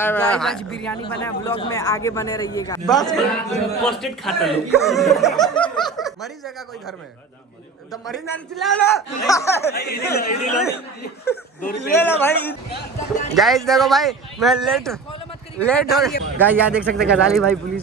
आज बिरयानी बना ब्लॉग में आगे बने रहिएगा। बस पोस्टेड खाता लो। मरीज है कोई घर में तो मरीज ना चिल्ला लो। ले लो भाई। गाइस देखो भाई मैं लेट हो गया। गाइस यहाँ देख सकते गजाली भाई पुलिस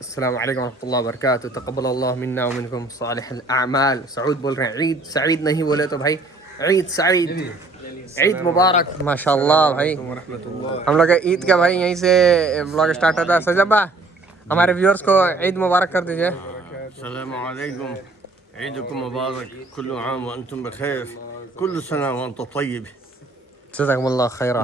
अस्सलाम वालेकुम रहमतुल्लाहि व बरकातुहू। तक़ब्बल अल्लाह मिन्ना व मिनकुम सालिह अल-अअमाल। सऊद बोल रहे हैं ईद सईद नहीं बोले तो भाई ईद सईद ईद मुबारक माशाल्लाह भाई। हम लोग ईद का भाई यहीं से ब्लॉग स्टार्ट होता है। सजबा हमारे व्यूअर्स को ईद मुबारक कर दीजिए। अस्सलाम वालेकुम ईदकुम मुबारक कुल्लु आम व अंतुम बखैर कुल्लु सना व अंतुम तय्यब। जज़ाकुमुल्लाह खैरा।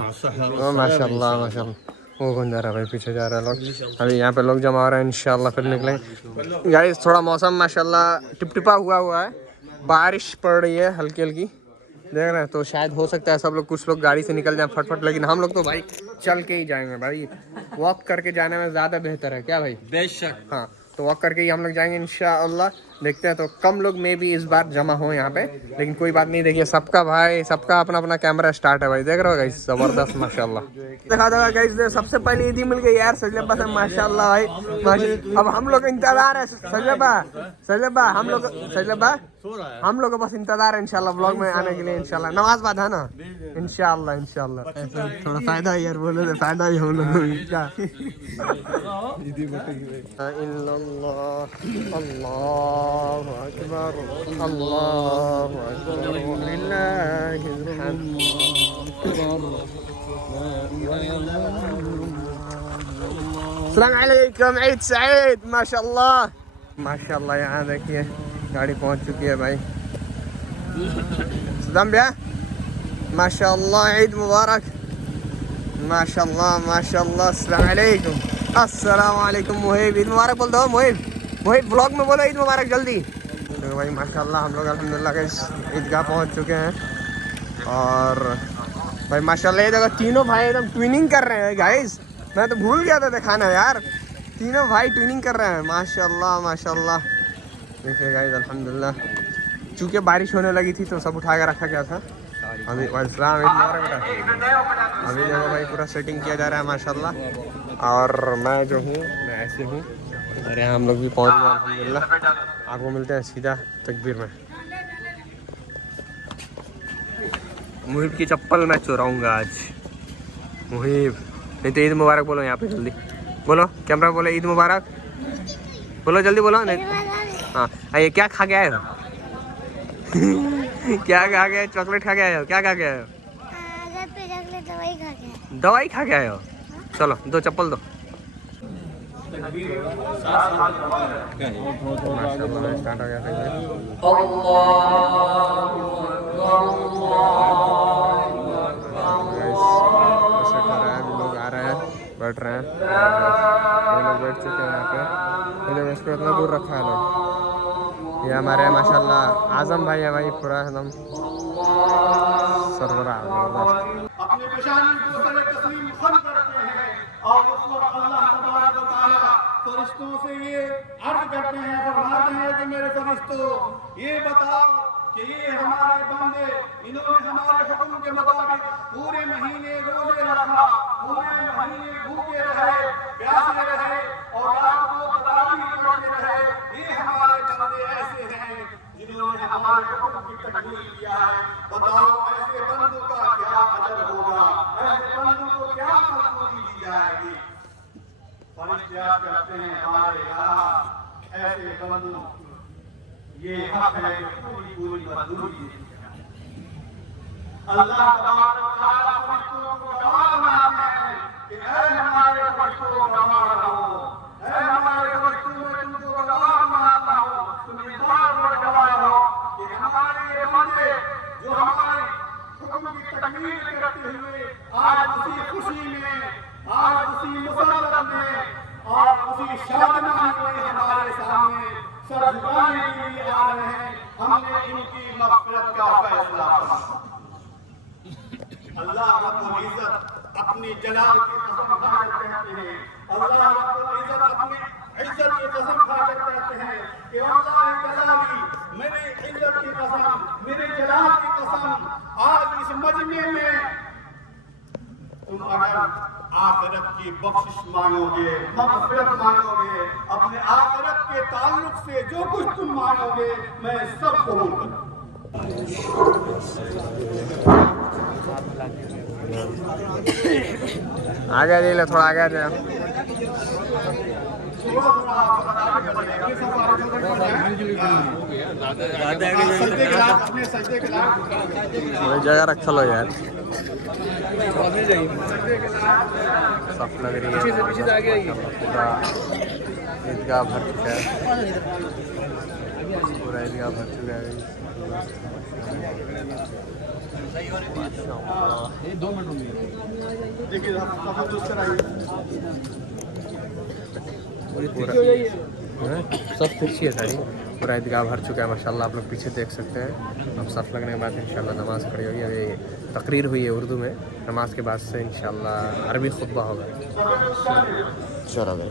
माशाल्लाह माशाल्लाह। वो कौन जा रहा है भाई पीछे जा रहा है लोग। अभी यहाँ पे लोग जमा हो रहे हैं इंशाल्लाह फिर निकलेंगे। गाइस थोड़ा मौसम माशाल्लाह टिपटिपा हुआ है। बारिश पड़ रही है हल्की हल्की देख रहे हैं तो शायद हो सकता है सब लोग कुछ लोग गाड़ी से निकल जाए फटफट। लेकिन हम लोग तो भाई चल के ही जाएंगे भाई। वॉक करके जाने में ज़्यादा बेहतर है क्या भाई? बेशक हाँ तो वॉक करके ही हम लोग जाएंगे इंशाअल्लाह। देखते हैं तो कम लोग में भी इस बार जमा हो यहाँ पे लेकिन कोई बात नहीं। देखिए सबका भाई सबका अपना अपना कैमरा स्टार्ट है भाई देख रहे हो गाइस ज़बरदस्त माशाल्लाह। दिखा दो गाइस सबसे पहले ईदी मिल गई यार सजलबा से माशाल्लाह भाई माशाल्लाह। अब हम लोग इंतजार है सजलबा हम लोग बस इंतजार है इंशाल्लाह ब्लॉग में आने के लिए। इंशाल्लाह नमाज बाद है ना इंशाल्लाह थोड़ा फायदा है यार बोलो फायदा ही हम लोग को क्या। अल्लाहु अकबर अल्लाहु अकबर लिल्लाहिल हम्द। अस्सलाम वालेकुम ईद सईद माशाल्लाह माशाल्लाह। यहाँ देखिए गाड़ी पहुँच चुकी है भाई। सदम भैया माशाल्लाह ईद मुबारक माशाल्लाह माशाल्लाह। अस्सलाम वालेकुम मुहिब ईद मुबारक बोल दो मुहिब ब्लॉग में बोलो ईद मुबारक जल्दी। तो भाई माशाल्लाह हम लोग अल्हम्दुलिल्लाह के ईदगाह पहुँच चुके हैं। और भाई माशाल्लाह ये देखो तीनों भाई एकदम ट्विनिंग कर रहे हैं गाइस। मैं तो भूल गया था दिखाना यार। तीनों भाई ट्विनिंग कर रहे हैं माशाल्लाह माशाल्लाह। देखिए गाइस अल्हम्दुलिल्लाह चूँकि बारिश होने लगी थी तो सब उठा के रखा गया था। अभी इस्लाम बेटा अभी देखो भाई पूरा सेटिंग किया जा रहा है माशाल्लाह। और मैं जो हूँ मैं ऐसे हूँ और यहाँ हम लोग भी पहुँच गए अल्हम्दुलिल्लाह। आपको मिलते हैं सीधा तकबीर में। मुहिब की चप्पल मैं चुराऊँगा आज। मुहिब नहीं तो ईद मुबारक बोलो यहाँ पे जल्दी बोलो कैमरा बोलो ईद मुबारक बोलो जल्दी बोलो नहीं। हाँ ये क्या खा के आए हो? क्या खा गए? चॉकलेट खा के आए हो? क्या खा के आए हो? दवाई खा के आए हो? चलो दो चप्पल दो। लोग आ रहे हैं बैठ रहे हैं ये लोग बैठ चुके हैं यहाँ पे। ये इसको इतना दूर रखा है लोग। ये हमारे माशाल्लाह आजम भाई है भाई पूरा एकदम सरबराह अपने पेशानी को सर तस्लीम खम करते हैं और उस वक्त अल्लाह तबारक व तआला फरिश्तों से ये अर्ज करते हैं फरमाते हैं कि मेरे फरिश्तों ये बताओ कि ये हमारे बंदे इन्होंने हमारे हुक्म के मुताबिक पूरे महीने रोजे रखा पूरे महीने भूखे रहे प्यासे रहे और रात को तरावी पढ़ते रहे। ये हमारे बंदे ऐसे हैं जिन्होंने हमारे हुक्म की तकमील किया है। बताओ ऐसे बंदों का क्या अजर होगा? ऐसे बंदों को क्या मजबूरी दी जाएगी? फरिश्ते अर्ज करते हैं हमारे इलाहा ऐसे बंदों ये हक है पूरी पूरी मजदूरी। अल्लाह तबारक व तआला फरिश्तों को गवाह बनाते हैं कि ऐ हमारे फरिश्तों गवाह रहो ऐ हमारे फरिश्तों मैं तुमको गवाह बनाता हूँ तुम इस बात पर गवाह रहो कि हमारे ये बंदे जो हमारे हुक्म की तकमील करते हुए आज उसी खुशी में आज उसी मुसरत में और उसी शादमानी में हमारे सामने सर झुकाने के लिए आ रहे हैं। हमने इनकी मग़फ़िरत का फैसला किया। अल्लाह रब्बुल इज़्ज़त अपनी जलाल की कसम खाकर कहते हैं अल्लाह रब्बुल इज़्ज़त अपनी इज़्ज़त की कसम खाकर मांगोगे, मग़फ़िरत मांगोगे, अपने आखिरत के ताल्लुक से जो कुछ तुम मांगोगे मैं सब कबूल करूँगा। आगे ले लो, थोड़ा आगे जाओ। जगह रख लो यार, सब लग रही है। पूरा ईदगाह भर चुका है, पूरा ईदगाह भर चुका है। ये 2 मिनट देखिए सब कुछ है सारी, पूरा ईदगाह भर चुका है माशाल्लाह। आप लोग पीछे देख सकते हैं। अब सफ़ लगने के बाद इंशाल्लाह नमाज़ पढ़ी होगी। अभी तकरीर हुई है उर्दू में, नमाज के बाद से इंशाल्लाह अरबी खुतबा होगा। चलो भाई,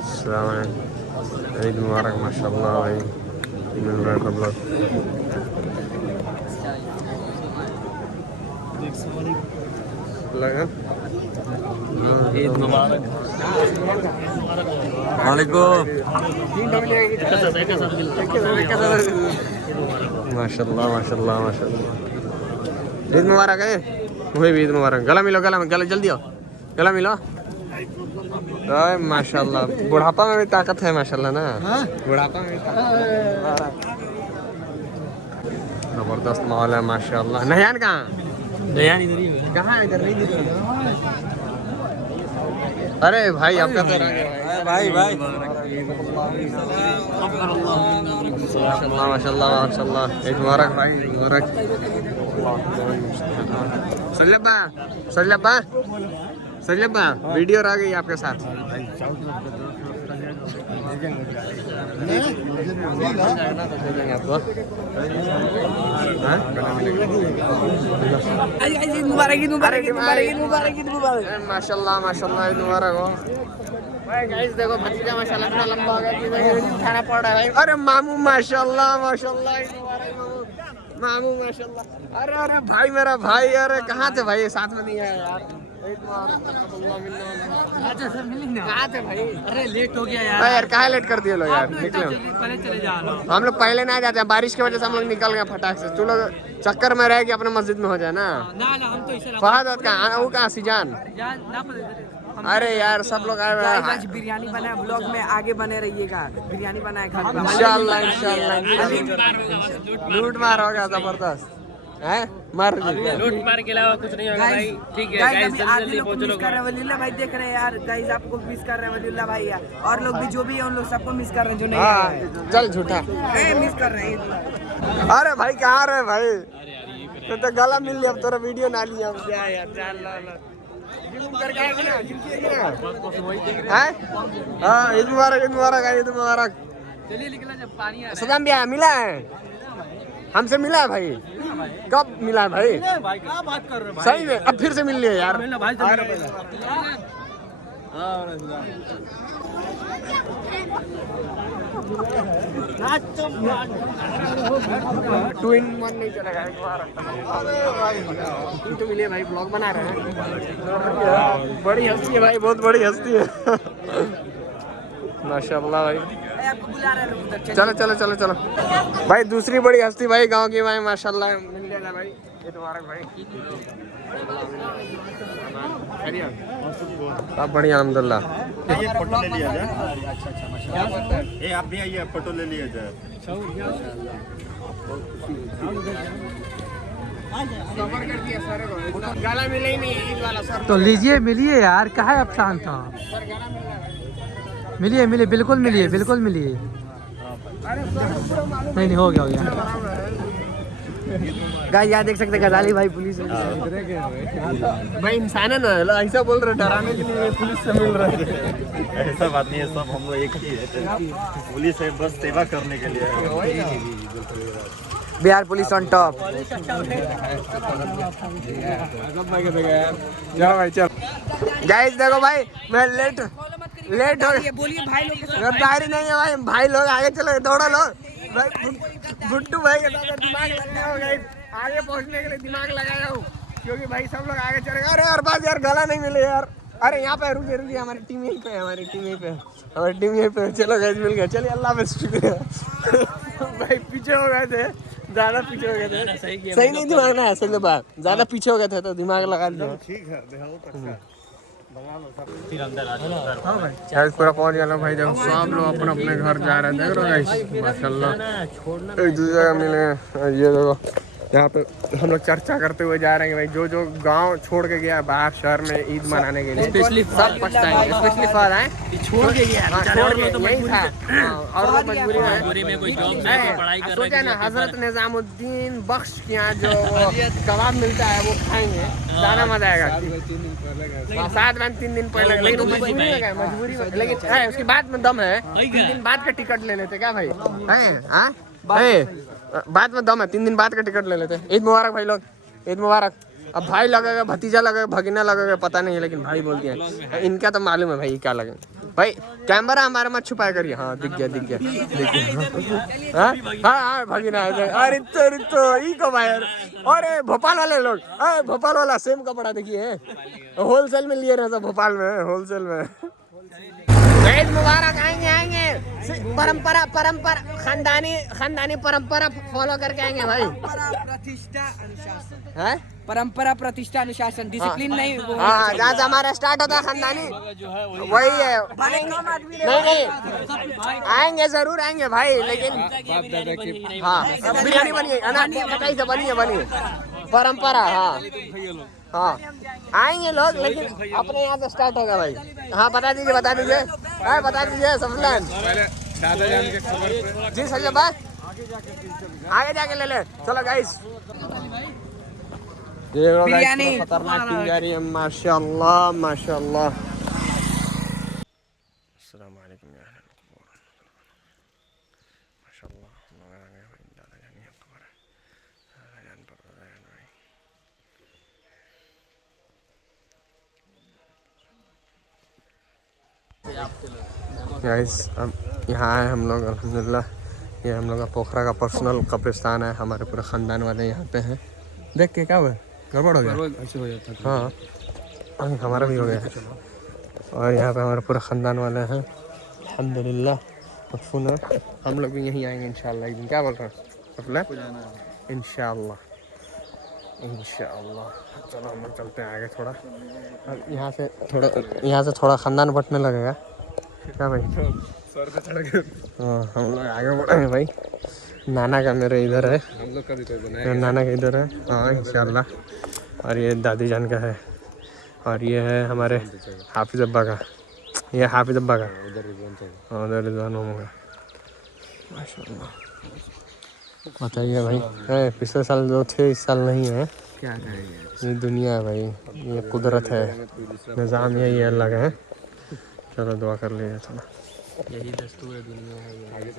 अस्सलाम वालेकुम, ईद मुबारक माशाल्लाह भाई। मिल रहा है सब लोग। ईद मुबारक। माशाल्लाह माशाल्लाह माशाल्लाह। ईद मुबारक है, वही भी ईद मुबारक। गला मिलो, गला जल्दी आओ, गला मिलो। माशाल्लाह, बुढ़ापा में भी ताकत है माशाल्लाह ना। बुढ़ापा में भी ताकत। जबरदस्त माहौल है माशाल्लाह। नयान कहाँ? नयान इधर ही है। कहाँ इधर नहीं दिख रहा? अरे भाई आपका तो भाई माशाल्लाह माशाल्लाह माशाल्लाह। ईद मुबारक भाई, ईद मुबारक। सल्लबा वीडियो आ गई आपके साथ। माशाल्लाह माशाल्लाह, ईद मुबारक हो भाई। गाइस देखो भतीजा माशाल्लाह इतना लंबा हो गया कि खाना पड़ रहा है। अरे मामू माशाल्लाह माशाल्लाह, ईद मुबारक मामू माशाल्लाह। अरे अरे भाई मेरा भाई, अरे कहाँ थे भाई? साथ में नहीं आया यार। कहाँ थे भाई? अरे लेट हो गया यार कहाँ लेट कर दिए लोग यार? निकले पहले चले जा। हम लोग पहले नहीं जाते हैं, बारिश की वजह से हम लोग निकल गए फटाक से। तू लोग चक्कर में रह के अपने मस्जिद में हो जाए ना। हम तो फहद कहाँ, वो कहाँ सीजान? अरे यार सब लोग आए हुए हैं। आज बिरयानी बनाए, ब्लॉग में आगे बने रहिएगा। बिरयानी बनाए इंशाल्लाह इंशाल्लाह। लूट मार होगा जबरदस्त है, मार लूट मार के अलावा कुछ नहीं होगा भाई। ठीक है गाइस, जल्दी पहुंचो लोग। वलील्लाह भाई देख रहे हैं यार, गाइस आपको मिस कर रहे हैं वलील्लाह भाई यार। और लोग भी जो भी है उन लोग सबको मिस कर रहे हैं जो नहीं है। चल झूठा मिस कर रहे हैं। अरे भाई कहाँ रहे भाई? तो गला मिल लिया, अब तेरा वीडियो ना लिया क्या यार? हाँ ईद मुबारक, ईद मुबारक, ईद मुबारक। चलिए निकला जब पानी आ सदाम भैया मिला है हमसे? मिला है भाई? कब मिला है भाई? क्या बात कर रहे हो सही में अब फिर से मिल लिया यार। भाई टू इन वन नहीं चलेगा, एक बार तो मिले भाई। ब्लॉग बना रहे हैं, बड़ी हस्ती है भाई, बहुत बड़ी हस्ती है माशाल्लाह भाई। चलो चलो चलो चलो भाई, दूसरी बड़ी हस्ती भाई गांव की भाई माशाल्लाह मिल गया भाई। ये तुम्हारा भाई सब बढ़िया अल्हम्दुलिल्लाह। ये फोटो ले लिया जाए। ये आप भी आइए, फोटो ले लिया जाए। गाला मिले ही नहीं ईद वाला सर। तो लीजिए, मिलिए यार, कहाँ है अब शांत था? मिलिए मिलिए, बिल्कुल मिलिए, बिल्कुल मिलिए। नहीं नहीं, हो गया हो गया। गाइस यहाँ देख सकते हैं गजाली भाई पुलिस भाई इंसान है ना, ऐसा बोल रहे डराने के लिए पुलिस से मिल रहे हैं। ऐसा बात नहीं है, सब हम लोग एक ही है। पुलिस है बस सेवा करने के लिए। Bihar police on top. चलो भाई चल। गाइस देखो भाई, मैं लेट हो गया। बोलिए भाई लोग गद्दारी नहीं है भाई, भाई लोग आगे चलो, दौड़ो लोग भाई। गुड्डू भाई के साथ दिमाग लगाया हो गाइस, आगे पहुंचने के लिए दिमाग लगाया हूँ, क्योंकि भाई सब लोग आगे चले गए। अरे यार बात यार, गला नहीं मिले यार। अरे यहाँ पे रुकिए रुकिए, हमारी टीम यहीं पे है, हमारी टीम यहीं पे है, हमारी टीम यहीं पे है। चलो गाइस मिल गया, चलिए अल्लाह हाफ़िज़, शुक्रिया। भाई पीछे हो गए थे, ज़्यादा पीछे हो गए थे, सही नहीं दिमाग ना, असल में बात ज़्यादा पीछे हो गए थे तो दिमाग लगा लिया। ठीक है हाँ भाई गाइस पूरा पहुंच गया भाई, देखो सब लोग अपने अपने घर जा रहे हैं, देख रहे हो गाइस माशाल्लाह एक दूसरे जगह मिले। ये देखो यहाँ पे हम लोग चर्चा करते हुए जा रहे हैं कि भाई जो जो गांव छोड़ के गया बाहर शहर में ईद मनाने के लिए, स्पेशली सब पछताएंगे, स्पेशली फर है छोड़ के गया, छोड़ के यही था और वो मजबूरी में कोई जॉब में पढ़ाई कर रहे हैं। सोचा ना हजरत निजामुद्दीन बख्श के यहाँ जो कबाब मिलता है वो खाएंगे, ज़्यादा मजा आएगा। साथ में 3 दिन पहले, लेकिन मजबूरी में, लेकिन उसकी बात में दम है, 3 दिन बाद का टिकट ले लेते क्या भाई है, बाद में दम है, 3 दिन बाद का टिकट ले लेते। ईद मुबारक भाई लोग, ईद मुबारक। अब भाई लगेगा, भतीजा लगेगा, भगीना लगेगा पता नहीं है, लेकिन भाई बोल दिया, इनका तो मालूम है भाई क्या लगे। भाई कैमरा हमारे मत छुपाया करिए। हाँ दिख गया दिख गया दिख गया। हाँ भगीना है। अरे तो ई को भाई, अरे भोपाल वाले लोग, भोपाल वाला सेम कपड़ा देखिए, होलसेल में लिए रहे भोपाल में, होलसेल में। ईद मुबारक। आएंगे आएंगे, परंपरा परंपरा खानदानी परंपरा फॉलो करके आएंगे भाई। प्रतिष्ठा अनुशासन है, परंपरा प्रतिष्ठा अनुशासन, डिसिप्लिन नहीं। हाँ जहाँ से हमारा स्टार्ट होता है खानदानी वही है। नहीं आएंगे जरूर आएंगे भाई, लेकिन हाँ बिरयानी बनिए ना, बताइए तो बनिए परंपरा। हाँ आएंगे लोग, लेकिन अपने यहाँ से स्टार्ट होगा भाई। हाँ बता दीजिए बता दीजिए सफलन दादा जान के खबर जी सर बात आगे जाके ले ले। चलो गाइस बिरयानी खतरनाक टीम जा रही है, माशाल्लाह माशाल्लाह। अस्सलाम वालेकुम माशाल्लाह। दादा जान की खबर है, दादा जान पर गाइस अब यहाँ आए हम लोग अल्हम्दुलिल्लाह। ये हम लोग का पोखरा का पर्सनल कब्रिस्तान है, हमारे पूरे ख़ानदान वाले यहाँ पे हैं। देख के क्या हुआ, गड़बड़ हो गया? हाँ हमारा भी हो गया है। और यहाँ पे हमारे पूरा ख़ानदान वाले हैं अल्हम्दुलिल्लाह, मदफून है। हम लोग भी यहीं आएंगे इंशाअल्लाह एक दिन। क्या बोल रहे हैं? इंशाअल्लाह। चलो हम लोग चलते हैं आगे थोड़ा, यहाँ से थोड़ा ख़ानदान बटने लगेगा क्या भाई? हाँ हम लोग आगे बढ़ेंगे भाई। नाना का मेरे इधर है, हम लोग का भी कोई बनाया, नाना का इधर है। हाँ इंशाअल्लाह। और ये दादी जान का है, और ये है हमारे हाफिज़ अब्बा का, ये हाफिज़ अब्बा का, उधर रिजवान होगा माशाअल्लाह। बताइए भाई, पिछले साल जो थे इस साल नहीं है, क्या करेंगे? ये दुनिया है भाई, ये कुदरत है, निज़ाम यही अल्लाह का है। चलो दुआ कर लीजिए थोड़ा, यही दस्तूर है दुनिया है। आगे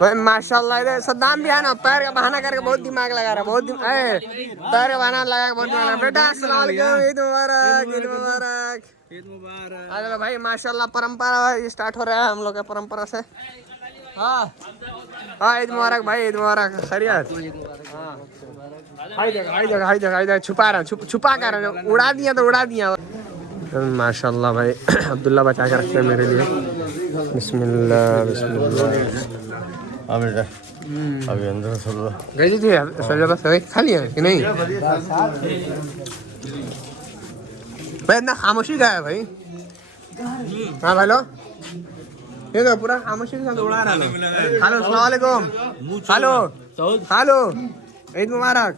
भाई माशाल्लाह। इधर सद्दाम भी है ना, पैर का बहाना करके बहुत दिमाग लगा रहा है, पैर का बहाना लगा के बहुत दिमाग लगा। बेटा अस्सलाम वालेकुम, ईद मुबारक, ईद मुबारक, ईद मुबारक। अरे भाई माशाल्लाह परंपरा स्टार्ट हो रहा है हम लोग का परंपरा से। हाँ ईद मुबारक भाई, ईद मुबारक, खैरियत। हाई जगह छुपा रहा, छुपा कर उड़ा दिया तो उड़ा दिया माशाल्लाह भाई। अब्दुल्ला बचा के रखते हैं मेरे लिए। बिस्मिल्लाह बिस्मिल्लाह। अभी अंदर गई थी बस खा लिया कि नहीं भाई? इतना खामोशी का है भाई। हाँ हेलो, ये तो पूरा खामोशी के साथ उड़ा रहा है। हेलो अस्सलाम वालेकुम, हेलो ईद मुबारक।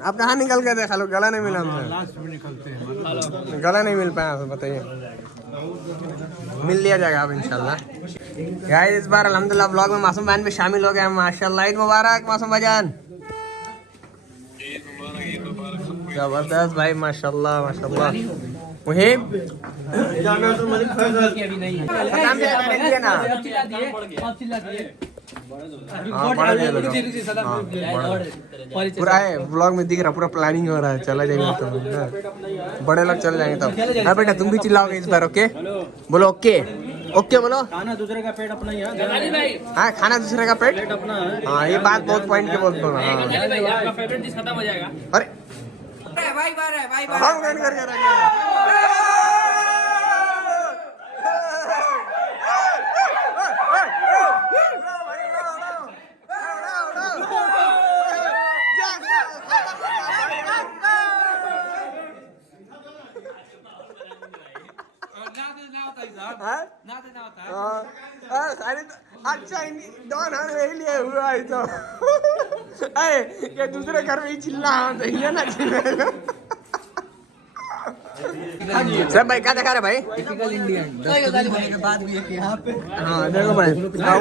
आप कहाँ निकल गए थे? हेलो गला नहीं मिला हमसे, गला नहीं मिल पाया, बताइए मिल लिया जाएगा अब इंशाल्लाह। गाइस इस बार अल्हम्दुलिल्लाह ब्लॉग में मासूम बहन भी शामिल हो गए माशाल्लाह। ईद मुबारक मासूम भाईजान, जबरदस्त भाई माशाल्लाह माशाल्लाह। मुहिब पूरा है ब्लॉग में दिख रहा, पूरा प्लानिंग हो रहा है। चला जाएगा तो बड़े लोग चले जाएंगे तब। हाँ बेटा तुम भी चिल्लाओगे इस बार, ओके बोलो ओके। ओके बोलो। खाना दूसरे का पेट अपना ही है। हाँ खाना दूसरे का पेट पेट अपना है। हाँ ये बात बहुत पॉइंट के बोलते हो। आपका फेवरेट डिश खत्म हो जाएगा। अरे भाई बार है भाई बार। हम कर करके रखेंगे। अच्छा डॉन हम लिए हुआ है तो अरे ये दूसरे घर में ही चिल्ला है ना चिल्ला। सब भाई क्या दिखा रहे भाई? टिपिकल इंडियन 10 के बाद भी एक यहाँ पे। हाँ देखो भाई बताओ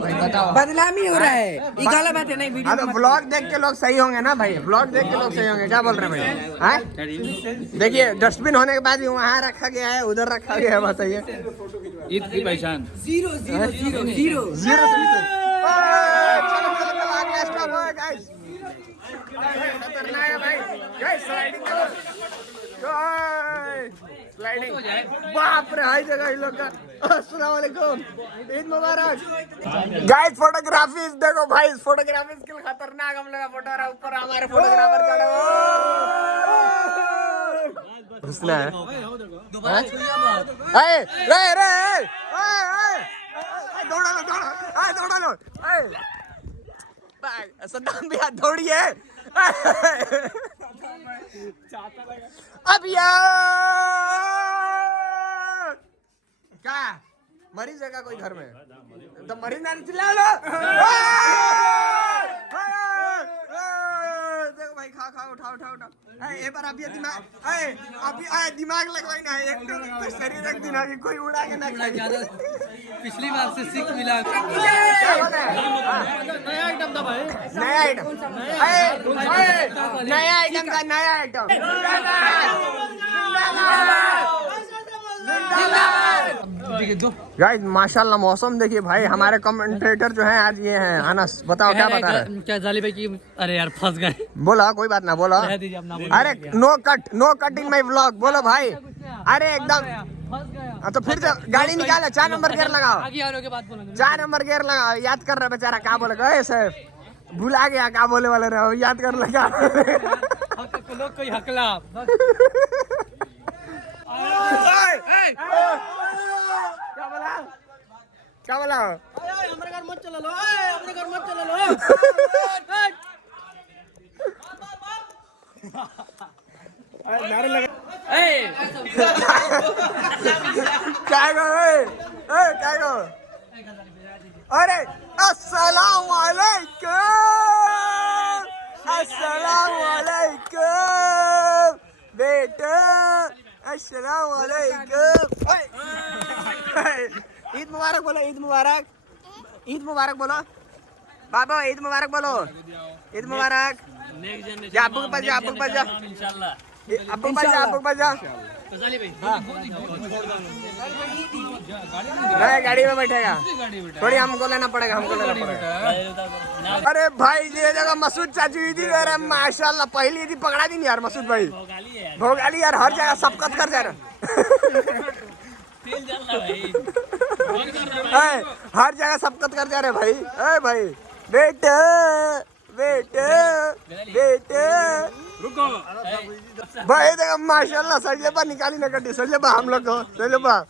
भाई बताओ। बदनामी हो रहा है ये गलत बात है नहीं वीडियो। हाँ तो ब्लॉग देख के लोग सही होंगे ना भाई, ब्लॉग देख के लोग सही होंगे। क्या बोल रहे हैं भाई? हाँ देखिए डस्टबिन होने के बाद भी वहाँ रखा गया है, उधर रखा गया है, बताइए। ईद की पहचान 0 0 0 0 0 चलो अगला स्टॉप है गाइस। खतरनाक है भाई गाइस। स्लाइडिंग स्लाइडिंग बाप रे हाई जगह इन लोग का। अस्सलाम वालेकुम ईद मुबारक गाइस। फोटोग्राफी देखो भाई, फोटोग्राफी स्किल खतरनाक। हम लोग फोटो रहा ऊपर हमारे फोटोग्राफर चढ़े घुसना है। रे रे दौड़ा लो दौड़ा लो सद्दाम भी हाथ दौड़िए। अब यार क्या मरीज है क्या कोई घर में? तो मरीज ना चिल्ला लो। देखो भाई खा उठा एक बार आप ये दिमाग लगवाई ना एक तो शरीर रख देना कि कोई उड़ा के ना खाए। पिछली बार से सीख मिला। नया आइटम था भाई। नया आइटम नया आइटम का नया आइटम। गाइस माशाल्लाह मौसम देखिए भाई। हमारे कमेंटेटर जो हैं आज ये हैं अनस। बताओ क्या बता रहे हैं? क्या जाली भाई की अरे यार फंस गए। बोला कोई बात ना बोला। अरे no cut in my vlog बोलो भाई। अरे एकदम तो फिर गाड़ी निकालो 4 नंबर गियर लगाओ। आगे आने के बाद बोलो। 4 नंबर गियर लगाओ। याद कर रहा बेचारा क्या बोले गए सर भूला गया क्या बोले वाले रहो याद कर लगा। लोग कोई हकला क्या बोला? हमारे घर मत चला लो। अपने घर मत चला लो। क्या अरे अस्सलाम वालेकुम बेटा अस्सलाम वालेकुम। ईद मुबारक बोलो। ईद मुबारक बोलो बाबा। ईद मुबारक बोलो। ईद मुबारक। जा अब्बू के पास जा। अब्बू के पास जा। नहीं गाड़ी में बैठेगा थोड़ी हमको लेना पड़ेगा। अरे भाई ये जगह मसूद चाचू ईदी दे रहे माशाल्लाह। पहली ईदी पकड़ा दी यार मसूद भाई। भोगाली यार हर जगह सबकत कर जा रहा। हर जगह सबकत कर जा रहे भाई। भाई बेटे रुको भाई देखो माशाल्लाह सजलेबा निकाली ना गड्डी। सजलेबा हम लोग को सजलेबा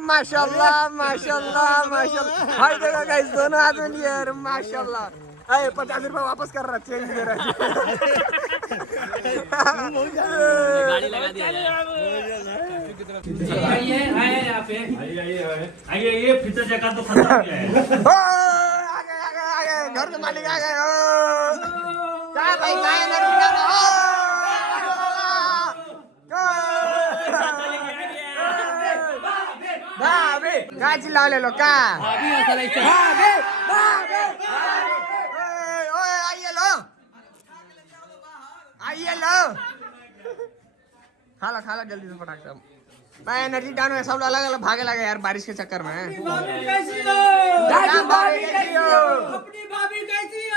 माशाल्लाह भाई देखो गाइस दोनों आदमी लिए यार माशाल्लाह। 50 रुपए वापस कर रहा चेंज दे रहा। गाड़ी लगा दिया आइए फिर से जगह तो खत्म हो गया है। आगे घर के मालिक आ गए। क्या भाई गाय क्या चिल्ला ले लो क्या? आइए लो खा लो जल्दी से फटाक से। मैं एनर्जी डाउन है सब अलग अलग भागे लगे यार बारिश के चक्कर में। अपनी भाभी कैसी हो? अपनी भाभी कैसी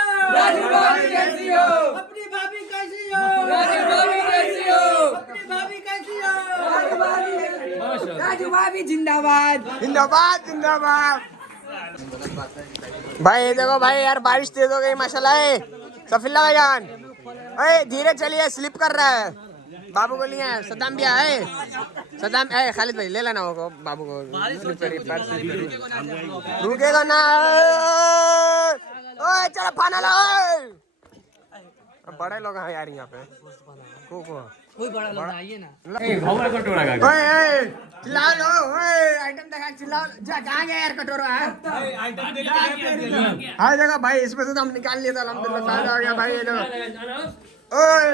हो? अपनी भाभी कैसी हो? अपनी भाभी कैसी हो? अपनी भाभी कैसी हो? की जिंदाबाद जिंदाबाद जिंदाबाद। भाई ये देखो भाई यार बारिश तेज हो गई माशाल्लाह है। सफिल्ला भाईजान अरे धीरे चलिए स्लिप कर रहा है। बाबू को लिए सद्दाम भी है। सद्दाम खालिद भाई ले लेना वो बाबू को रुकेगा ना। ओए चलो पाना लो। बड़े लोग हैं यार यहाँ पे। कोई बड़ा लोग आइए ना। चिल्लाओ लो आइटम देखा चिल्लाओ कहाँ गया यार कटोरा है। हाँ जगह भाई इसमें से तो हम निकाल लिया था अल्हम्दुलिल्लाह फायदा हो गया भाई। ये देखो ओए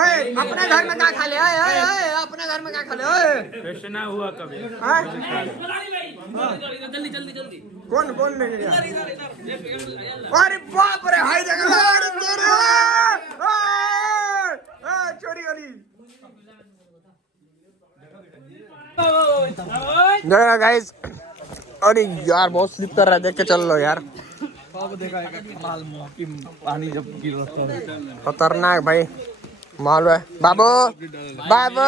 ओए अपने घर में क्या खा ले। अपने घर में क्या खा ले। ना हुआ कभी जल्दी जल्दी जल्दी कौन कौन लेके गया। अरे बाप रे हाय जगह चोरी वाली देखा गाइस। अरे यार बहुत स्लिप कर रहा है देख के चल लो यार। पानी जब गिर खतरनाक भाई माल है। बाबू बाबू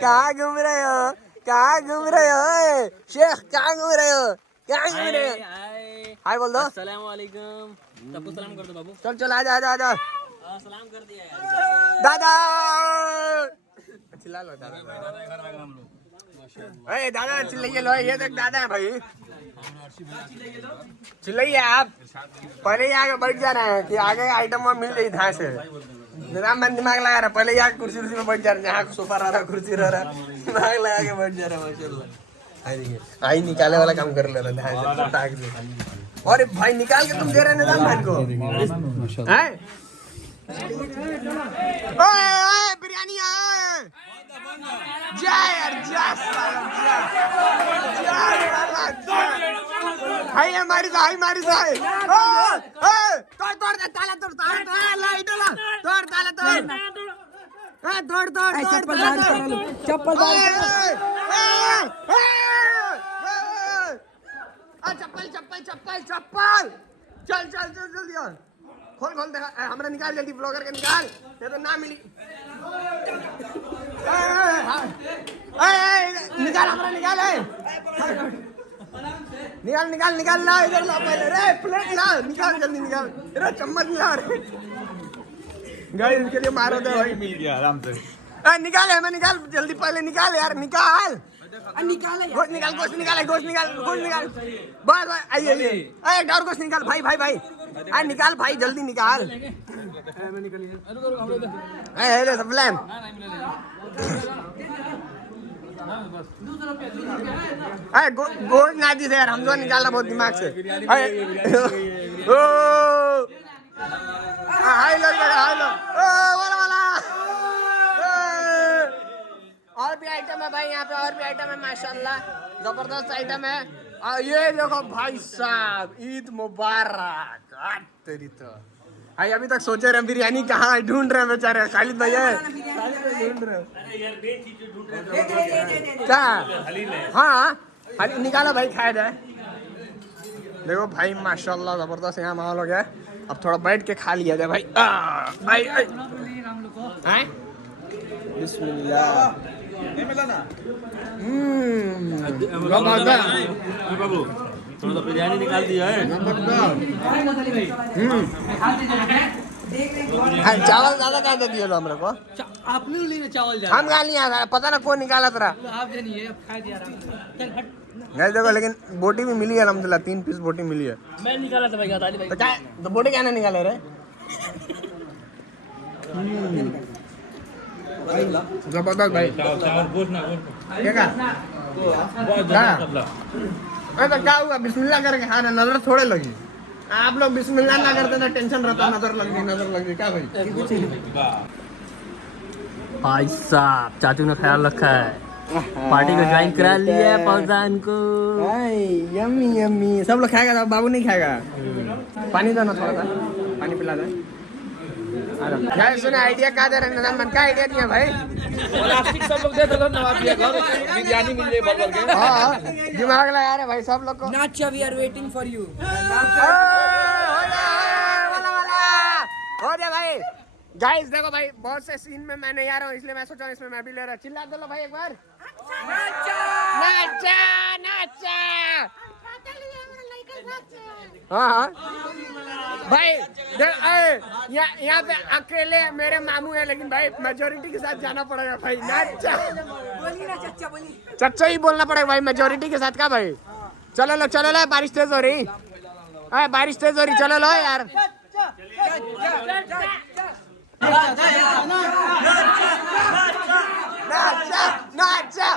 कहाँ घूम रहे हो कहाँ घूम रहे हो। शेख कहाँ घूम रहे हो कहाँ घूम रहे हो। हाय बोल दो। अस्सलाम वालेकुम। सबको सलाम कर दो बाबू। चल चल आजा आजा आजा। सलाम कर दिया यार। दादा चिल्ला लो दादा। अरे दादा चिल्लाइए लो ये देख दादा है भाई। चिल्लाइए आप पहले ही आगे बैठ जाना है कि आगे आइटम में मिल गई था से निराम में दिमाग लगा रहा। पहले ही आगे कुर्सी में बैठ जा रहा। जहाँ सोफा रह रहा कुर्सी रह रहा दिमाग लगा के बैठ जा रहा माशाल्लाह। आई निकाले वाला काम कर ले रहा है। और भाई निकाल के तुम दे रहे निजाम भाई को हैं। ओए बिरयानी जा यार जा हाय हमारी हाय हमारी हाय। तोड़ तोड़ ताला तोड़ ताला लाइट ला तोड़ ताला तोड़ तोड़ तोड़ चप्पल चप्पल चप्पल चप्पल चप्पल चप्पल चल चल चल जल्दी खोल खोल देखा हमरा निकाल जल्दी ब्लॉगर के निकाल ये तो ना मिली। निकाल हमरा निकाल निकाल निकाल निकाल ला इधर ला पहले रे प्लेट ला निकाल जल्दी निकाल रे चम्मच ला रे गाइस इसके लिए मारो दे भाई। मिल गया आराम से। निकाल है मैं निकाल जल्दी पहले निकाल यार निकाल निकाल गोश्त निकाल गोश्त निकाल गोश्त निकाल गोश्त निकाल बस आइए आइए एक और गोश्त निकाल भाई भाई भाई निकाल भाई जल्दी निकाल। अरे सप्लाम गोश्त ना दी यार हम तो निकालना बहुत दिमाग से। हाय लो हाय लो वाला वाला और भी आइटम है भाई यहाँ पे और भी आइटम है माशाल्लाह जबरदस्त आइटम है। और ये देखो भाई साहब ईद मुबारक तेरी तो भाई अभी तक सोचे रहे बिरयानी कहाँ ढूंढ रहे हैं बेचारे खालिद भैया ढूंढ रहे क्या। हाँ निकालो भाई खाया जाए। देखो भाई माशाल्लाह जबरदस्त यहाँ माहौल हो गया। अब थोड़ा बैठ के खा लिया जाए भाई। बिस्मिल्लाह बाबू थोड़ा तो बिरयानी निकाल दिया है। चावल ज्यादा कहा दिए लो हमरे को। आपने लिए चावल हम खा लिया पता ना कौन निकाला तेरा। आप जानिए खा दिया नहीं देखो लेकिन बोटी भी मिली है अल्हम्दुलिल्लाह 3 पीस बोटी मिली है। मैं निकाला था भाई गाली भाई। तो क्या तो बोटी क्या ना निकाले रे। जबरदस्त भाई क्या तो क्या हुआ बिस्मिल्लाह करके खाना नजर थोड़े लगी। आप लोग बिस्मिल्लाह ना करते ना टेंशन रहता नजर लग गई क्या भाई। भाई साहब चाचू ने ख्याल रखा है पार्टी को ज्वाइन करा लिया है फौजान को। यम्मी यम्मी सब लोग खाएगा तो बाबू नहीं खाएगा। पानी दो ना थोड़ा सा पानी पिला दे। सुने आइडिया कहाँ दे रहे नजर मन का आइडिया दिया भाई। प्लास्टिक सब लोग दे दो नवाब भैया घर बिरयानी मिल जाए बर्गर के। हाँ दिमाग लगा रहे भाई सब लोग को। नाचा we are waiting for you. हो जाए भाई गाइस देखो भाई बहुत से सीन में मैं नहीं आ रहा हूँ इसलिए मैं सोचा इसमें मैं भी ले रहा। चिल्ला दो लो भाई एक बार। नाचा नाचा। हाँ भाई यहाँ पे अकेले मेरे मामू है, लेकिन भाई मेजोरिटी के साथ जाना पड़ेगा भाई। नाचा बोलिए ना चच्चा, बोलिए। चच्चा ही बोलना पड़ेगा भाई, मेजोरिटी के साथ का भाई। चलो लो चलो लो, बारिश तेज हो रही, बारिश तेज हो रही, चलो लो यार। नाचा नाचा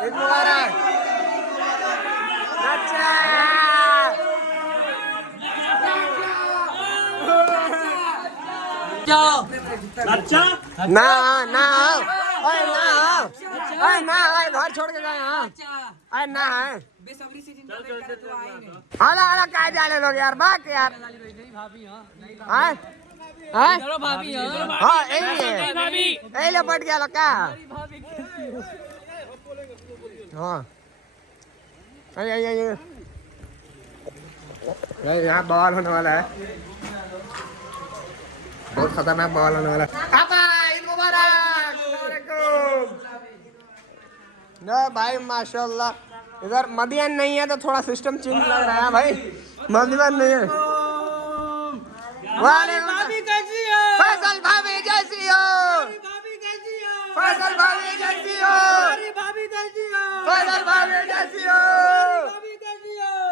ईद मुबारक। नाचा ना ना ओए ना ओए ना घर छोड़ के गए। हाँ अरे ना है बेसब्री से जिंदा वेट कर, तू आई नहीं। हाला हाला काय जाने लोग यार, बाक यार। हाँ हाँ हाँ यही लपट गया लोग का। हाँ यहाँ बवाल होने वाला है, बहुत खतरनाक बवाल होने वाला है। ईद मुबारक। ना भाई माशाल्लाह, इधर मदियन नहीं है तो थोड़ा सिस्टम चेंज लग रहा है भाई। मदियन नहीं है। भाभी कैसी हो? फैसल भाभी कैसी हो? फैसल भाभी कैसी हो? भाभी कैसी हो? फैसल भाभी कैसी हो?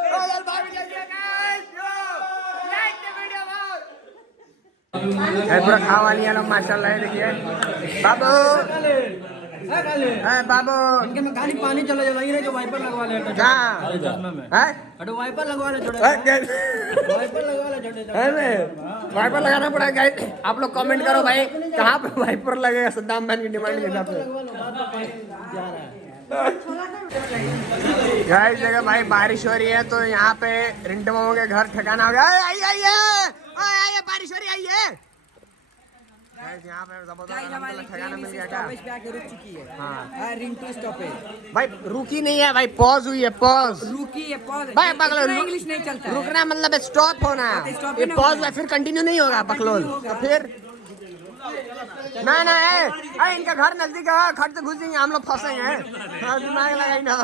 फैसल भाभी कैसी हो? लाइक द वीडियो बहुत। पूरा खावा लिया लोग माशाल्लाह। देखिए बाबू, बाबू इनके में खाली पानी चला जा रही है, जो वाइपर लगवा ले। कहाँ है? अरे वाइपर लगवा ले छोटे, वाइपर लगवा ले छोटे। वाइपर लगाना पड़ेगा गाइस। आप लोग कमेंट करो भाई, कहाँ पे वाइपर लगेगा सद्दाम मैन की डिमांड के हिसाब से। गाइस देखो भाई, बारिश हो रही है तो यहाँ पे रिंटू मामू के घर ठिकाना हो गया। आइए बारिश हो रही है, आइए। यहाँ पे जबरदस्त ठिकाना मिल गया। स्टॉपेज पे आके रुक चुकी है। हाँ रिंटू स्टॉपेज भाई रुकी नहीं है भाई, पॉज हुई है, पॉज रुकी है, पॉज। भाई बकलोल इंग्लिश नहीं चलता है। रुकना मतलब स्टॉप होना, ये पॉज है, फिर कंटिन्यू नहीं होगा बकलोल। तो फिर ना है इनका घर नजदीक है, घर से घुस जाएंगे हम लोग, फंसेंगे। दिमाग लगाई ना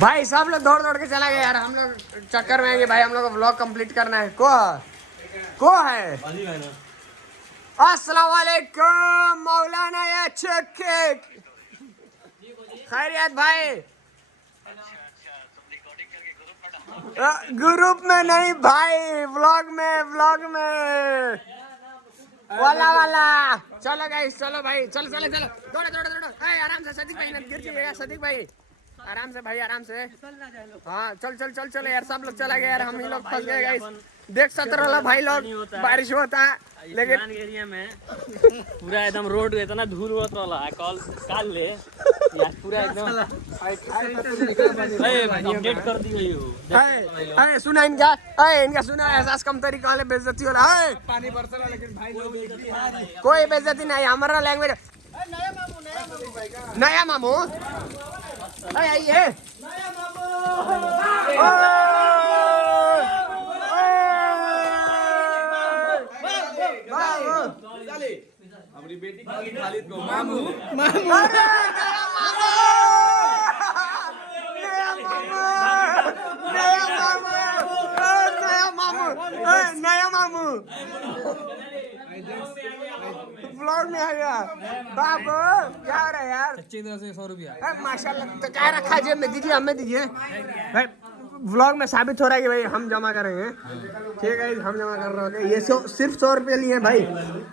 भाई। सब लोग दौड़ दौड़ के चला गया यार, हम लोग चक्कर में आएंगे भाई, हम लोग को व्लॉग कंप्लीट करना है। को है अस्सलाम वालेकुम मौलाना या चक्के खैरियत भाई। ग्रुप में नहीं भाई, व्लॉग में वाला। चलो गाइस, चलो भाई, चलो दौड़ो आराम से। सदीक भाई न गिर जाइएगा, सदीक भाई आराम से भाई, आराम से। हाँ चल यार, सब लोग चला गया यार, हम ही लोग फंस गए गाइस। देख 17 भाई लोग, बारिश होता है लेकिन एरिया में पूरा एकदम रोड इतना धूल होत रहा है। काल ले यार पूरा एकदम अपडेट कर दिए हो। सुना इनका सुना, एहसास कम तरीका वाले बेइज्जती वाला है। पानी बरस रहा लेकिन भाई लोग कोई बेइज्जती नहीं, हमारा लैंग्वेज। नया मामू आइए। हमारी बेटी खालिद को मामू नया मामू ब्लॉग में आ गया। बाबू क्या हो रहा है यार? 100 रुपया माशाल्लाह। तो क्या रखा जेब में? दीजिए, हमें दीजिए भाई। व्लॉग में साबित हो रहा है कि भाई हम जमा करेंगे। ठीक है, हम जमा कर रहे हैं। ये सिर्फ 100 रुपये लिए हैं भाई,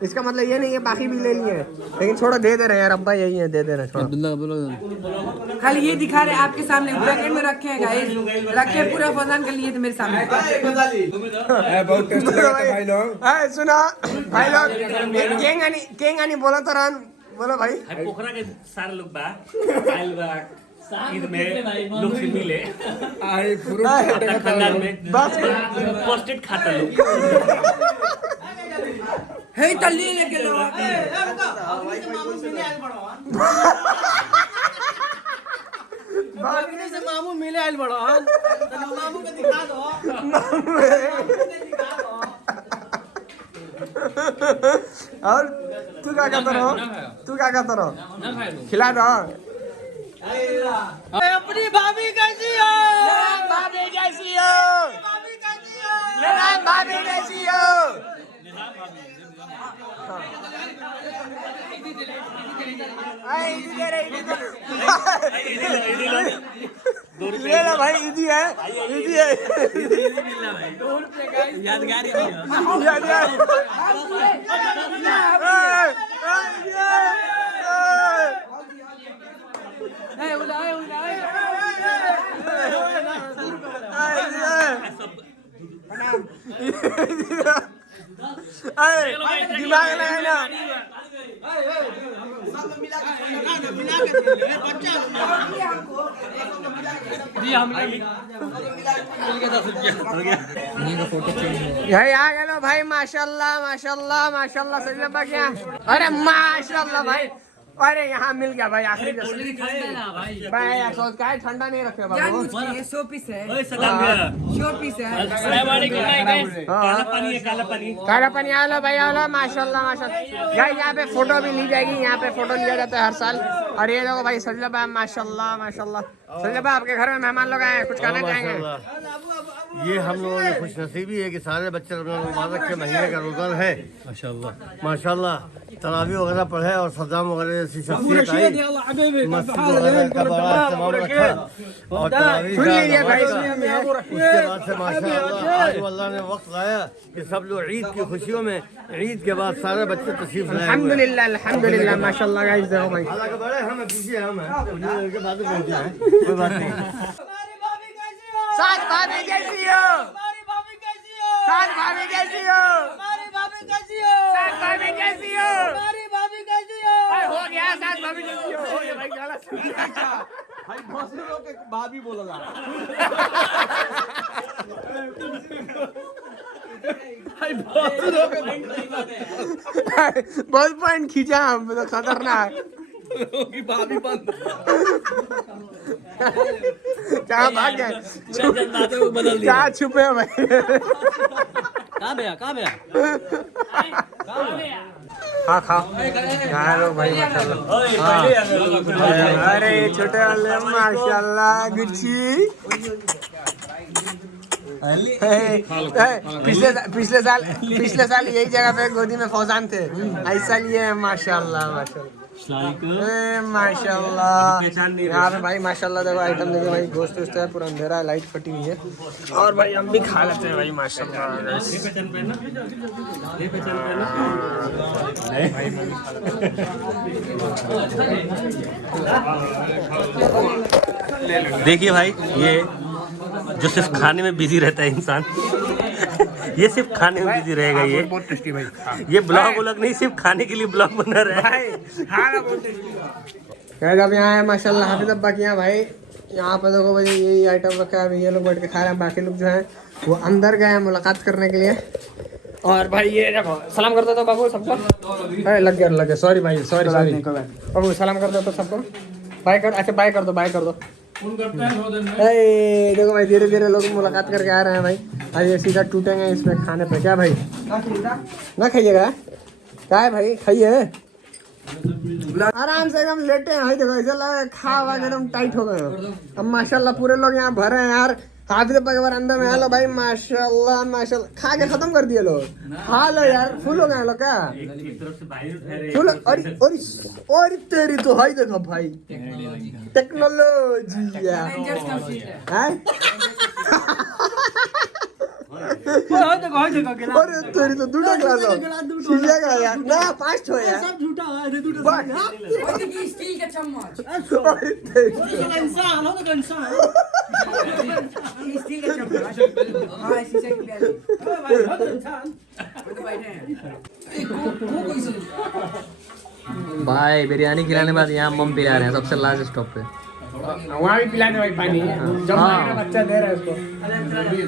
इसका मतलब ये नहीं है बाकी भी ले लिए हैं, लेकिन थोड़ा दे दे रहे हैं यार अब्बा, यही है, दे दे रहे हैं। खाली ये दिखा रहे आपके सामने, ब्रैकेट में रखे हैं गाइस, रखे पूरा फजान कर लिए थे मेरे सामने। बहुत टेस्टी लगता है भाई लोग। सुना भाई लोग, केंगानी बोला तो रन बोलो भाई। पोखरा के सारे लोग बा आइल बा ईद में लोग से मिले आई फ्रूट खानदान में बस पोस्टेड खाता लोग हे तल्ली लेके लो। से मामू मिले आइल बड़ो, मामू को दिखा दो। और तू क्या करता रहो? तू क्या करता रहो? खिला दो। अपनी भाभी कैसी हो? भाभी कैसी हो? भाभी कैसी हो? ले लो भाई, ईदी है, ईदी है, यादगारी दिमाग लगाना। भाई आ गए लो भाई, माशाल्लाह माशाल्लाह माशाल्लाह। सही लगा क्या? अरे माशाल्लाह भाई, अरे यहाँ मिल गया भाई आखिरी भाई। सोच का ठंडा नहीं रखे बाबू, ये 100 पीस है, काला 100 पीस है। पानी आ लो भाई, आ लो। माशाल्लाह माशाल्लाह। यार यहाँ पे फोटो भी ली जाएगी, यहाँ पे फोटो लिया जाता है हर साल। और ये देखो भाई सजला भाई, माशाल्लाह माशाल्लाह। सजला भाई आपके घर में मेहमान लोग आए हैं, कुछ कहना चाहेंगे? ये हम लोगों की खुशनसीबी है कि सारे बच्चे मुबारक के महीने का रोज़ा है। माशाल्लाह तरावी वगैरह पढ़े और सद्दाम वगैरह जैसी शख्सियत आई, मस्जिद वगैरह का बड़ा इस्तेमाल रखा और तरावी उसके बाद से माशाल्लाह आज अल्लाह ने वक्त लाया कि सब लोग ईद की खुशियों में ईद के बाद सारे बच्चे तशरीफ लाए। अल्हम्दुलिल्लाह अल्हम्दुलिल्लाह माशाल्लाह गाइस। देखो भाई हालांकि बड़े हम पीछे हम हैं, के बाद पहुंचे हैं, कोई बात नहीं। साथ भाभी कैसी हो? साथ भाभी कैसी हो? साथ भाभी कैसी हो? अरे हो गया, साथ भाभी कैसी हो? हो गया भाई, गलत सुन लिया। भाई बहुत से लोग के भाभी बोला भाई, बहुत से लोग बहुत पॉइंट खींचा हम तो, खतरनाक। की भाभी बंद कहाँ भाग गए? कहाँ छुपे हो भाई? कहाँ भैया हाँ खाओ यार भाई माशाल्लाह। अरे छोटे वाले माशाल्लाह गुच्ची। पिछले साल यही जगह पे गोदी में फौजान थे, ऐसा लिए माशाल्लाह माशाल्लाह माशाल्लाह। यहाँ पे भाई माशाल्लाह देखो आइटम देखो भाई, गोश्त वोश्त है, पूरा अंधेरा है, लाइट फटी हुई है। और भाई हम भी खा लेते हैं भाई माशाल्लाह। देखिए भाई, ये जो सिर्फ खाने में बिजी रहता है इंसान, ये सिर्फ खाने में बिजी रहेगा। ये बहुत टेस्टी भाई, ये ब्लॉग व्लॉग नहीं, सिर्फ खाने के लिए ब्लॉग बना रहा है। अब यहाँ है माशाल्लाह हाफिज अब्बा के यहाँ भाई। यहाँ पे देखो भाई यही आइटम रखा है, अभी ये लोग बैठ के खा रहे हैं, बाकी लोग जो है वो अंदर गए हैं मुलाकात करने के लिए। और भाई ये देखो सलाम कर दो तो बाबू सबको। अरे लग गया सॉरी भाई, सॉरी बाबू सलाम कर दो तो सबको। बाय कर, अच्छा बाय कर दो, बाय कर दो। देखो भाई धीरे धीरे लोग मुलाकात करके आ रहे हैं भाई। आज ये सीधा टूटेंगे इसमें खाने पे। क्या भाई ना खाइएगा? क्या है भाई, खाइए आराम से, एकदम लेटे हैं भाई। देखो ऐसा लगा खा हुआ एकदम टाइट हो गए। अब माशाल्लाह पूरे लोग यहाँ भरे हैं यार। हाफिज अब्बा के बरामदा में हेलो भाई माशाल्लाह माशाल्लाह। खा के खत्म कर दिए लोग, खा लो यार, फुल हो गए लोग क्या फुल। और तेरी तो भाई देखो भाई टेक्नोलॉजी अरे तेरी तो दूटा ग्लास हो यार ना, 5 हो यार, सब झूठा है। स्टील का चम्मच, इंसान हो तो इंसान स्टील का चम्मच। हां शीशे की प्याली भाई, बहुत इंसान वो तो बैठे हैं भाई। बिरयानी खिलाने बाद यहाँ मम पिला रहे हैं सबसे लास्ट स्टॉप पे। वहाँ भी पिलाने भाई पानी, जब बच्चा दे रहा है उसको।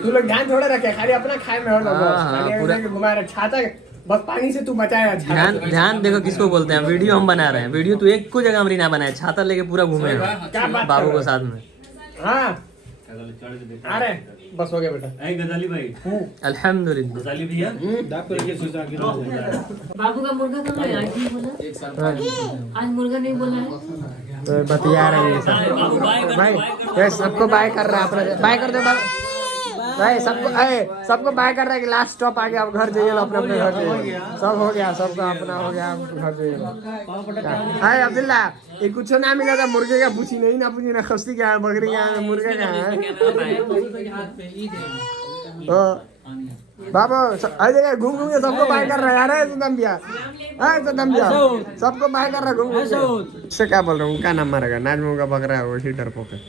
तू लोग ध्यान थोड़ा रखे, खाली अपना खाए में पूरा घुमा रहे छाता, बस पानी से तू बचाया। ध्यान देखो किसको बोलते हैं, वीडियो हम बना रहे हैं। वीडियो तू एक को जगह हमारी ना बनाए, छाता लेके पूरा घूमे बाबू को साथ में। हाँ अरे बस हो गया बेटा। गजाली भाई, अल्हम्दुलिल्लाह। गजाली भैया, बाबू का मुर्गा कब लाया? आज नहीं बोला, आज मुर्गा नहीं बोला है। तो बतिया रहे हैं सब भाई। ये सबको बाय कर रहा है अपना, बाय कर दे भाई सबको बाय कर रहा है कि लास्ट स्टॉप आ गया, अब घर जाइए अपने अपने घर जाइए। सब हो गया, सबका अपना हो गया, घर जाइए। हाय अब्दुल्ला, ये कुछ ना मिला था मुर्गे का, पूछी नहीं ना पूछी ना, खस्ती क्या है, बकरी क्या है, मुर्गे क्या है। बाबा अरे घूम घूम के सबको बाय कर रहा है यार। एकदम भैया सबको बाय कर रहा है घूम घूम के। इससे क्या बोल रहा हूँ, क्या नाम मारेगा, नाजमू का बकरा है वो, ही डरपोक है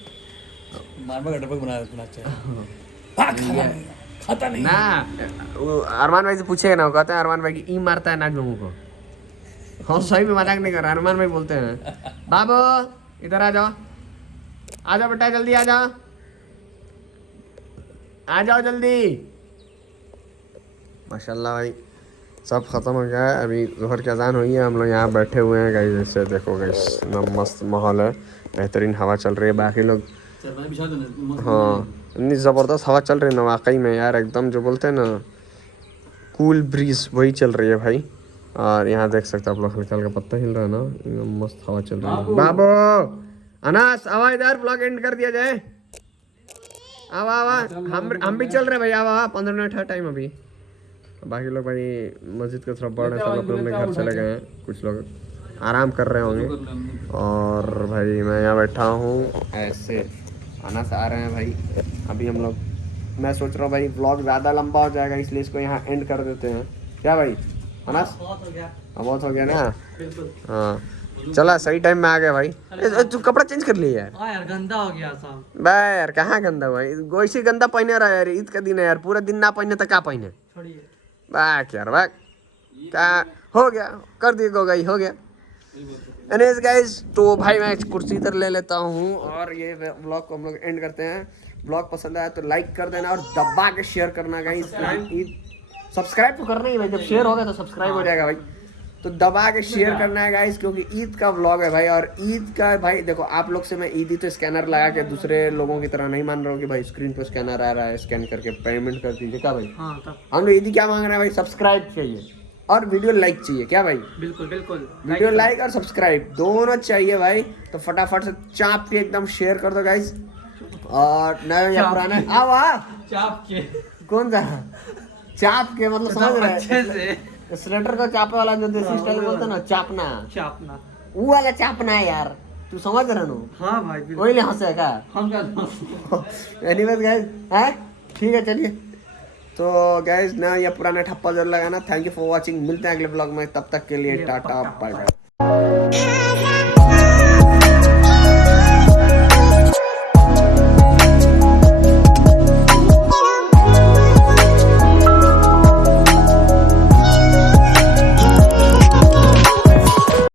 ना। अरमान भाई से पूछेगा ना, वो कहते हैं अरमान भाई की ई मारता है नाजमू को। हाँ सही में मजाक नहीं कर रहा, अरमान भाई बोलते हैं बाबू इधर आ जाओ, आ जाओ बेटा जल्दी आ जाओ, आ जाओ जल्दी। माशाल्लाह भाई सब खत्म हो गया है, अभी ज़ोहर की अजान हुई है, हम लोग यहाँ बैठे हुए हैं गाइस। जैसे देखो गाइस मस्त माहौल है, बेहतरीन हवा चल रही है। बाकी लोग हाँ इतनी ज़बरदस्त हवा चल रही है ना वाकई में यार, एकदम जो बोलते हैं ना कूल ब्रीज वही चल रही है भाई। और यहाँ देख सकते हैं आप लोग, हल्का हल्का पत्ता हिल रहा है ना, एकदम मस्त हवा चल रही है। बाबू अनास आवा इधर, ब्लॉग एंड कर दिया जाए। आवा आवा हम भी चल रहे भाई, आवा 15 मिनट है टाइम अभी। बाकी लोग भाई मस्जिद के तरफ बढ़ रहे हैं, सब अपने अपने घर चले गए हैं, कुछ लोग आराम कर रहे होंगे। और भाई मैं यहाँ बैठा हूँ ऐसे, अनास आ रहे हैं भाई। अभी हम लोग, मैं सोच रहा हूँ भाई व्लॉग ज़्यादा लंबा हो जाएगा, इसलिए इसको यहाँ एंड कर देते हैं। क्या भाई अनास, बहुत हो गया ना। हाँ चला सही टाइम में आ गया भाई। तू कपड़ा चेंज कर लिया यार, गंदा हो गया सब भाई यार। कहाँ गंदा हुआ, वैसे गंदा पहने रहा यार, ईद का दिन है यार, पूरा दिन ना पहने तो क्या पहने। बाक यार बाक, क्या हो गया, कर दिए गो गई, हो गया। एनीवेज गाइस, तो भाई मैं कुर्सी इधर ले लेता हूँ और ये व्लॉग को हम लोग एंड करते हैं। व्लॉग पसंद आया तो लाइक कर देना और दबा के शेयर करना गाइस। ईद सब्सक्राइब तो करना ही भाई, जब शेयर होगा तो सब्सक्राइब हो जाएगा भाई, तो दबा के शेयर करना है गाइस, क्योंकि ईद का व्लॉग है भाई। और ईद का भाई देखो, आप लोग से मैं ईदी तो स्कैनर लगा के दूसरे लोगों की तरह नहीं मान रहा हूँ कि भाई स्क्रीन पे स्कैनर आ रहा है, स्कैन करके पेमेंट कर दीजिए। क्या भाई हम लोग ईदी क्या मांग रहे हैं भाई, सब्सक्राइब चाहिए और वीडियो लाइक चाहिए। क्या भाई, बिल्कुल बिल्कुल, वीडियो लाइक और सब्सक्राइब दोनों चाहिए भाई। तो फटाफट से चाप के एकदम शेयर कर दो गाइस। और नए या पुराने चाप के कौन सा चाप के मतलब समझ रहे अच्छे से, स्लेटर का चापे वाला जो देसी स्टाइल बोलते हैं ना, चापना चापना, वो वाला चापना है यार, तू समझ रहे नो। हाँ भाई बिल्कुल, वही हंसे है क्या। हम एनीवेज गाइस है ठीक है, चलिए तो गाइस ना ये पुराना ठप्पा जरूर लगाना। थैंक यू फॉर वॉचिंग, मिलते हैं अगले ब्लॉग में, तब तक के लिए टाटा बाय बाय।